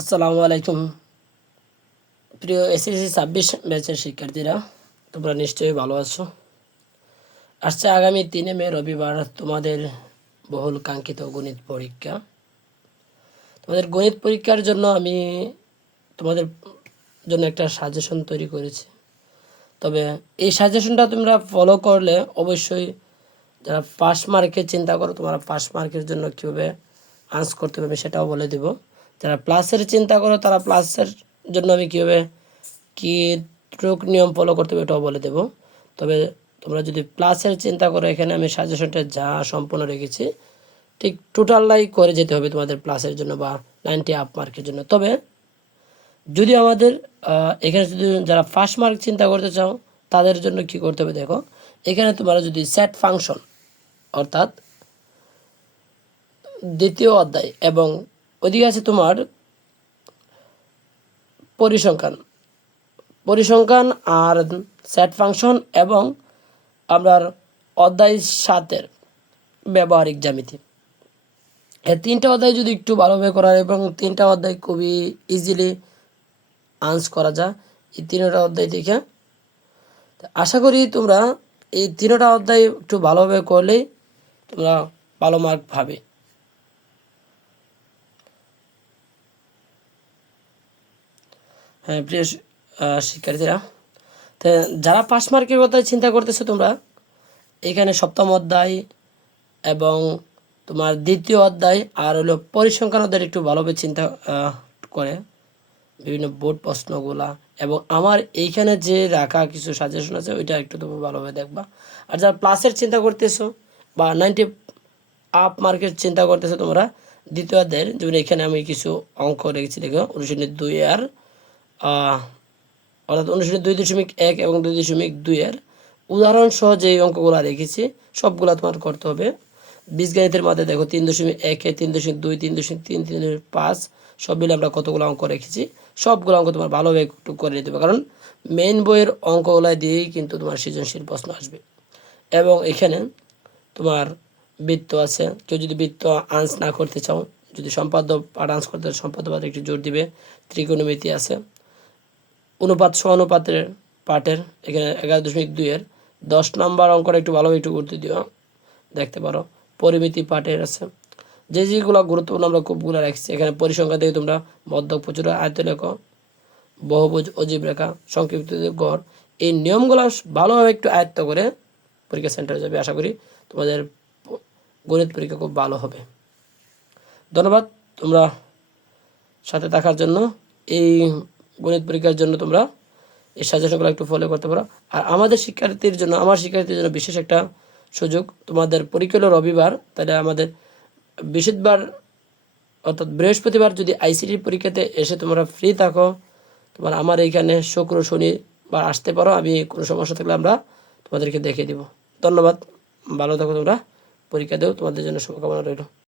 আসসালামু আলাইকুম প্রিয় এসএসসি 26 ব্যাচের শিক্ষার্থীরা, তোমরা নিশ্চয়ই ভালো আছো। আসছে আগামী 3 মে রবিবার তোমাদের বহুল কাঙ্ক্ষিত গণিত পরীক্ষা। তোমাদের গণিত পরীক্ষার জন্য আমি তোমাদের জন্য একটা সাজেশন তৈরি করেছি। তবে এই সাজেশনটা তোমরা ফলো করলে অবশ্যই যারা পাস মার্কের চিন্তা করো, তোমরা পাস মার্কের জন্য কীভাবে আনসার করতে পারবে সেটাও বলে দেব। যারা প্লাসের চিন্তা করো তারা প্লাসের জন্য আমি কীভাবে কি ট্রুক নিয়ম ফলো করতে হবে এটাও বলে দেব। তবে তোমরা যদি প্লাসের চিন্তা করো, এখানে আমি সাজেশনটা যা সম্পূর্ণ রেখেছি ঠিক টোটালটাই করে যেতে হবে তোমাদের প্লাসের জন্য বা 90 আপ মার্কের জন্য। তবে যদি আমাদের এখানে যদি যারা ফার্স্ট মার্ক চিন্তা করতে চাও তাদের জন্য কি করতে হবে দেখো, এখানে তোমরা যদি সেট ফাংশন অর্থাৎ দ্বিতীয় অধ্যায় এবং ওদিকে আছে তোমার পরিসংখ্যান আর সেট ফাংশন এবং আপনার অধ্যায় 7 ব্যবহারিক জ্যামিতি, এই 3টা অধ্যায় যদি একটু ভালোভাবে করা এবং 3টা অধ্যায় খুবই ইজিলি আনসার করা যায় এই 3টা অধ্যায় দেখে। আশা করি তোমরা এই 3টা অধ্যায় একটু ভালোভাবে করলেই তোমরা ভালো মার্ক পাবে। হ্যাঁ প্রিয় শিক্ষার্থীরা, তো যারা পাস মার্কের কথা চিন্তা করতেছো তোমরা এখানে 7ম অধ্যায় এবং তোমার 2য় অধ্যায় আর হলো পরিসংখ্যান অধ্যায় একটু ভালোভাবে চিন্তা করে বিভিন্ন বোর্ড প্রশ্নগুলা এবং আমার এইখানে যে রাখা কিছু সাজেশন আছে ওইটা একটু তুমি ভালোভাবে দেখবা। আর যারা প্লাসের চিন্তা করতেছো বা 90 আপ মার্কের চিন্তা করতেছো তোমরা 2য় অধ্যায়ের, যেমন এখানে আমি কিছু অঙ্ক রেখেছি দেখো, অনুশীলনী 2 আর অর্থাৎ অনুশীলনী 2.1 এবং 2.2 এর উদাহরণ সহ যে অঙ্কগুলো রেখেছি সবগুলো তোমার করতে হবে। বীজগণিতের মধ্যে দেখো 3.1, 3.2, 3.3, 3.5 সব মিলে আমরা কতগুলো অঙ্ক রেখেছি, সবগুলো অঙ্ক তোমার ভালোভাবে একটু করে নিতে হবে, কারণ মেইন বইয়ের অঙ্কগুলো দিয়েই কিন্তু তোমার সৃজনশীল প্রশ্ন আসবে। এবং এখানে তোমার বৃত্ত আছে, কেউ যদি বৃত্ত আনসার না করতে চাও, যদি সম্পাদ্য পাঠ আনসার করতে সম্পাদ্য পাঠে একটু জোর দিবে। ত্রিকোণমিতি আছে, অনুপাত সমানুপাতের পাঠের এখানে 11.2 এর 10 নম্বর অঙ্কটা একটু ভালোভাবে একটু গুরুত্ব দিও, দেখতে পারো। পরিমিতি পাঠের আছে, যেগুলো গুরুত্বপূর্ণ আমরা খুবগুলো রাখছি। এখানে পরিসংখ্যা থেকে তোমরা মধ্যক প্রচুর আয়তলেখ, বহুভুজ, অজীব রেখা, সংক্ষিপ্ত গড়, এই নিয়মগুলো ভালোভাবে একটু আয়ত্ত করে পরীক্ষা সেন্টারে যাবে। আশা করি তোমাদের গণিত পরীক্ষা খুব ভালো হবে। ধন্যবাদ তোমরা সাথে থাকার জন্য। এই গণিত পরীক্ষার জন্য তোমরা এই সাজেশনগুলো একটু ফলো করতে পারো। আর আমার শিক্ষার্থীর জন্য বিশেষ একটা সুযোগ, তোমাদের পরীক্ষা হলো রবিবার, তাহলে আমাদের বৃহস্পতিবার অর্থাৎ বৃহস্পতিবার যদি আইসিটি পরীক্ষাতে এসে তোমরা ফ্রি থাকো, তোমার আমার এইখানে শুক্র শনিবার আসতে পারো, আমি কোনো সমস্যা থাকলে আমরা তোমাদেরকে দেখিয়ে দিব। ধন্যবাদ, ভালো থাকো তোমরা, পরীক্ষা দেও, তোমাদের জন্য শুভকামনা রইল।